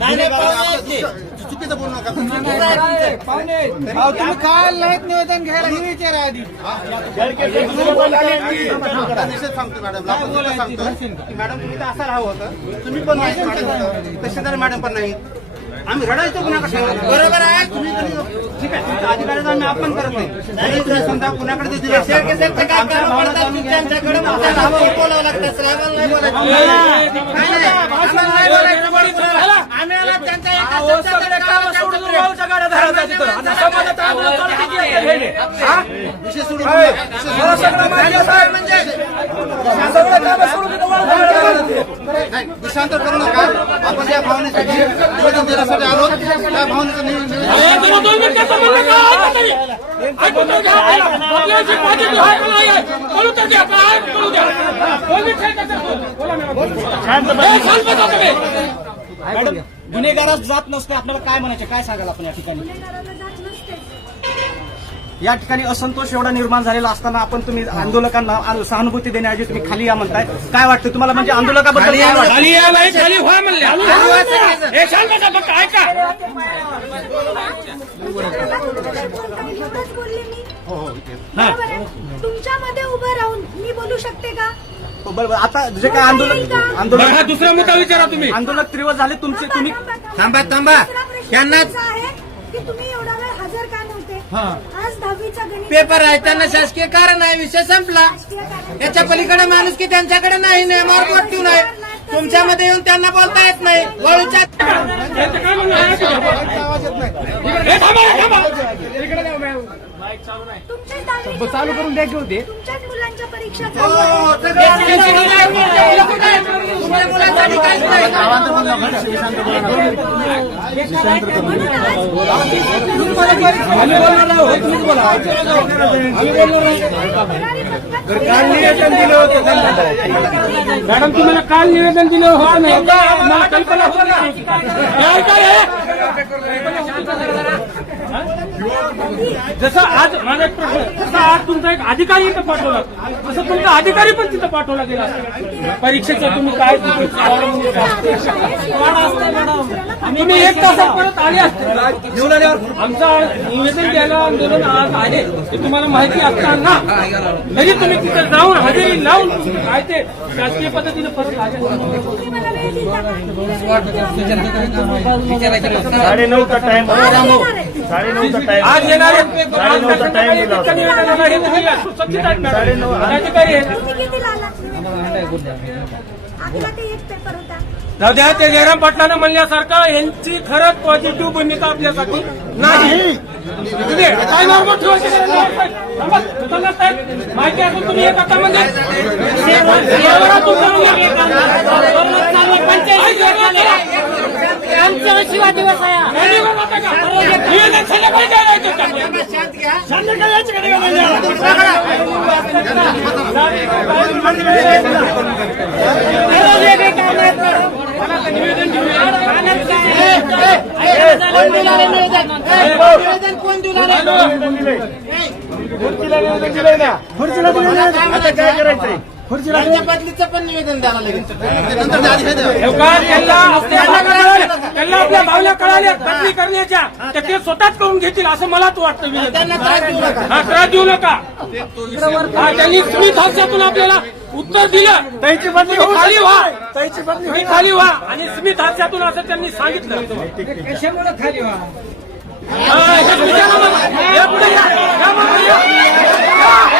चुकीचं बोलू नका. तुम्ही काय नाहीत निवेदन घ्यायला हे विचारा आधी. सांगतो मॅडम सांगतो की मॅडम तुम्ही तर असायला हवं होतं. तुम्ही पण नाही मॅडम तहसीलदार मॅडम पण नाही आम्ही रडायचो कुणाकडे सांगा बरोबर आहे तुम्ही ठीक आहे तुमच्या अधिकाराचा आम्ही आपण करत नाही. जर समजा कुणाकडे दिलं बोलावं लागतं सोडून म्हणजे करू नका. आपण ज्या भावनेसाठी निवेदन देण्यासाठी आलो. त्या भावनेचं निवे- निवेदन मॅडम गुन्हेगारात जात नसते आपल्याला काय म्हणायचे? काय सांगाल आपण या ठिकाणी? गुन्हेगाराला जात नसते. या ठिकाणी असंतोष एवढा निर्माण झालेला असताना आपण तुम्ही आंदोलकांना सहानुभूती देण्याऐवजी तुम्ही खाली या म्हणताय. काय वाटतं? तुम्हाला म्हणजे आंदोलकाबद्दल काय वाटतं? खाली या नाही खाली व्हा म्हणले हे शांत ऐका. आहे. तुमच्यामध्ये उभं राहून मी बोलू शकते का? बरोबर. आता जे काय आंदोलक बरं, हा दुसरा मुद्दा विचारा तुम्ही. आंदोलक तीव्र झाले तुमचे तुम्ही थांबा. थांबा त्यांना आहे की तुम्ही एवढा वेळ हजर का नव्हते? आज दहावीचा गणित पेपर आहे त्यांना शासकीय कारण आहे विषय संपला. याच्या पलीकडे माणूस की त्यांच्याकडे नाही नियमावर ठेवून आहे. तुमच्यामध्ये येऊन त्यांना बोलता येत नाही. वळूच्या? हे हे चालू करून द्यायचे होते. परीक्षा चालू हो, आहेत. तुमच्या मुलांसाठी काहीच नाही काल निवेदन दिलं होतं त्यांना. मॅडम तुम्हाला काल निवेदन दिलं होतं नाही. का? मला कल्पना होती नाही. हे ऐका रे. जसं आज माझा एक प्रश्न आहे. जसं आज तुमचा एक अधिकारी इथं पाठवला. असं तुमचा अधिकारी पण तिथं पाठवला गेला परीक्षेचं तुम्ही काय तुम्ही एक तासात परत आले असते घेऊन आल्यावर आमचं निवेदन द्यायला आंदोलन आज आहे ते तुम्हाला माहिती असताना तरी तुम्ही तिथं जाऊन हजेरी लावून काय ते शासकीय पद्धतीने परत आले? साडे नऊचा टाइम आज येणार आहे. साडे नऊचा टाइम आज येणार. साडे आज नऊचा संध्याकाळी टाइम दिला आहेत मॅडम. अधिकारी जाऊ द्या ते जयराम पाटलानं म्हणल्यासारखं यांची खरंच पॉझिटिव्ह भूमिका आपल्यासाठी नाही. माहिती असून तुम्ही येत आता म्हणजे? तुमच्या आमचा शिवा दिवस? निवेदन संध्याकाळी द्यायला येतो का? संध्याकाळी यायचं का निवेदन कोण देऊ लागलं? आता काय करायचंय त्यांच्या बदलीचं पण निवेदन द्यायला लागेल. नंतर आधी हे द्या. का त्यांना आपल्या भावना कळाल्या. बदली करण्याच्या. तर ते स्वतःच करून घेतील असं मलाच वाटतं. त्यांना त्रास देऊ नका. हा त्रास देऊ नका. हा त्यांनी स्मित हास्यातून आपल्याला उत्तर दिलं. त्याची बदली तुम्ही खाली व्हा. त्याची बदली तुम्ही खाली व्हा. आणि स्मित हास्यातून असं त्यांनी सांगितलं. कशामुळे खाली व्हा? हा, हे विचारा मला. हे पुढे या. या मागे या. कशामुळे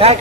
गरीब